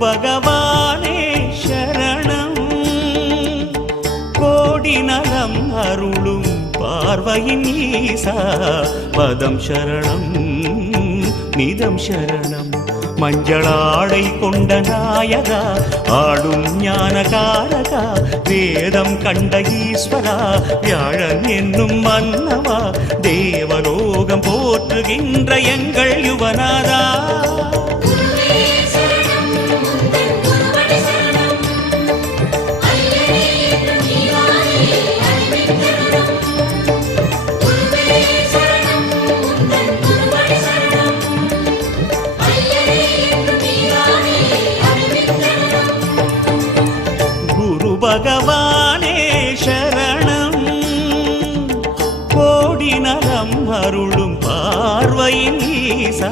பகவானே சரணம். கோடி நலம் அருளும் பார்வையின் ஈசா பதம் சரணம் நிதம் சரணம். மஞ்சளாடை கொண்ட நாயகா ஆடும் ஞானகாரகா வேதம் கண்ட ஈஸ்வரா வியாழன் என்னும் மன்னவா தேவலோகம் போற்றுகின்ற எங்கள் யுவனாரா. பகவானே சரணம். கோடி நலம் அருளும் பார்வையின் ஈசா